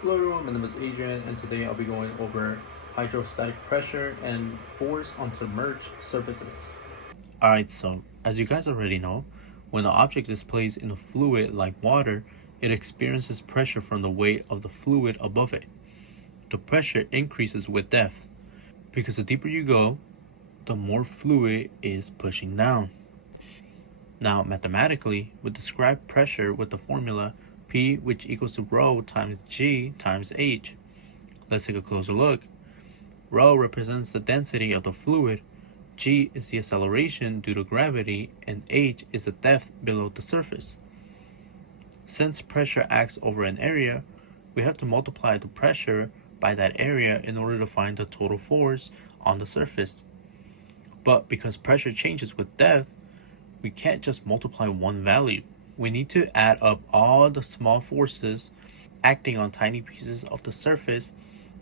Hello everyone, my name is Adrian and today I'll be going over hydrostatic pressure and force on submerged surfaces. Alright, so as you guys already know, when an object is placed in a fluid like water, it experiences pressure from the weight of the fluid above it. The pressure increases with depth because the deeper you go, the more fluid is pushing down. Now, mathematically, we describe pressure with the formula P, which equals to rho times G times H. Let's take a closer look. Rho represents the density of the fluid, G is the acceleration due to gravity, and H is the depth below the surface. Since pressure acts over an area, we have to multiply the pressure by that area in order to find the total force on the surface. But because pressure changes with depth, we can't just multiply one value. We need to add up all the small forces acting on tiny pieces of the surface,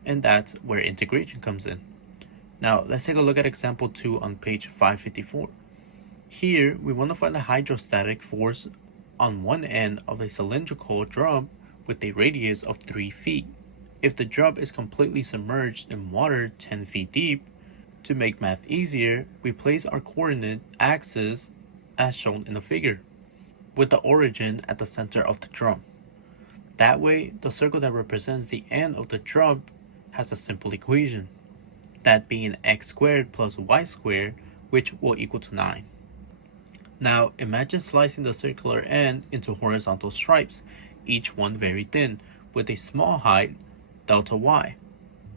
and that's where integration comes in. Now, let's take a look at example 2 on page 554. Here, we want to find the hydrostatic force on one end of a cylindrical drum with a radius of 3 feet. If the drum is completely submerged in water 10 feet deep, to make math easier, we place our coordinate axis as shown in the figure, with the origin at the center of the drum. That way, the circle that represents the end of the drum has a simple equation, that being x squared plus y squared, which will equal to 9. Now, imagine slicing the circular end into horizontal stripes, each one very thin, with a small height, delta y.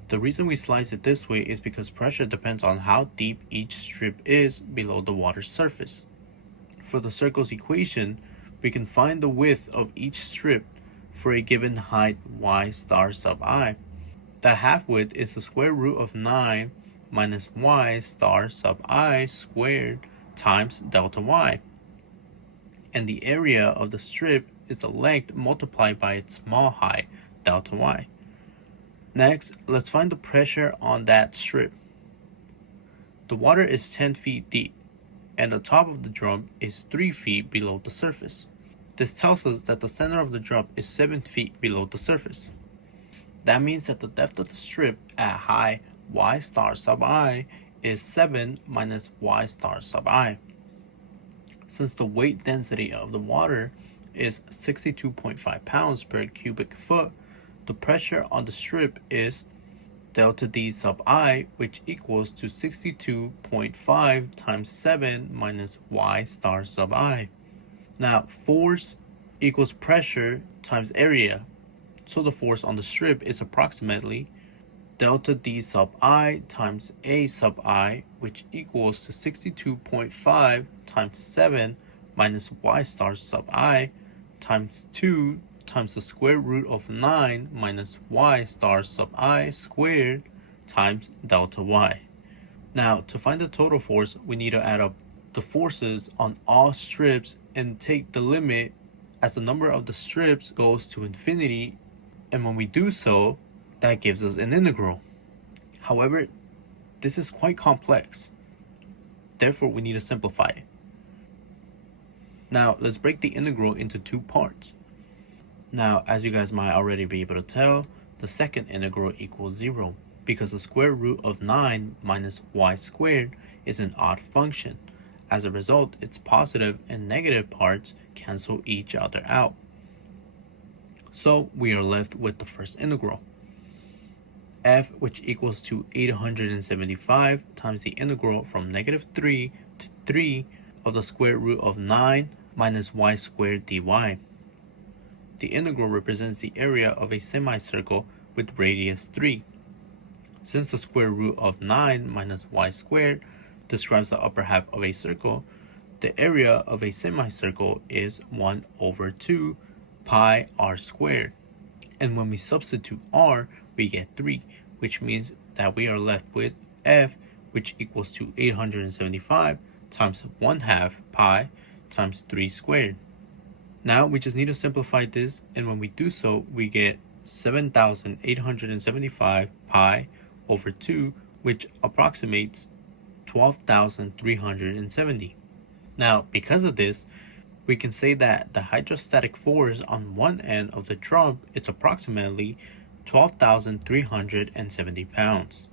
The reason we slice it this way is because pressure depends on how deep each strip is below the water's surface. For the circle's equation, we can find the width of each strip for a given height y star sub I. That half width is the square root of 9 minus y star sub I squared times delta y. And the area of the strip is the length multiplied by its small height, delta y. Next, let's find the pressure on that strip. The water is 10 feet deep, and the top of the drum is 3 feet below the surface. This tells us that the center of the drum is 7 feet below the surface. That means that the depth of the strip at height y star sub I is 7 minus y star sub I. Since the weight density of the water is 62.5 pounds per cubic foot, the pressure on the strip is delta D sub I, which equals to 62.5 times 7 minus y star sub I. Now, force equals pressure times area, so the force on the strip is approximately delta D sub I times A sub I, which equals to 62.5 times 7 minus y star sub I times 2 times the square root of 9 minus y star sub I squared times delta y. Now, to find the total force, we need to add up the forces on all strips and take the limit as the number of the strips goes to infinity, and when we do so, that gives us an integral. However, this is quite complex. Therefore, we need to simplify it. Now, let's break the integral into two parts. Now, as you guys might already be able to tell, the second integral equals 0 because the square root of 9 minus y squared is an odd function. As a result, its positive and negative parts cancel each other out. So we are left with the first integral, f, which equals to 875 times the integral from negative 3 to 3 of the square root of 9 minus y squared dy. The integral represents the area of a semicircle with radius 3. Since the square root of 9 minus y squared describes the upper half of a circle, the area of a semicircle is 1 over 2 pi r squared. And when we substitute r, we get 3, which means that we are left with f, which equals to 875 times 1/2 pi times 3 squared. Now we just need to simplify this, and when we do so, we get 7,875 pi over 2, which approximates 12,370. Now, because of this, we can say that the hydrostatic force on one end of the drum is approximately 12,370 pounds.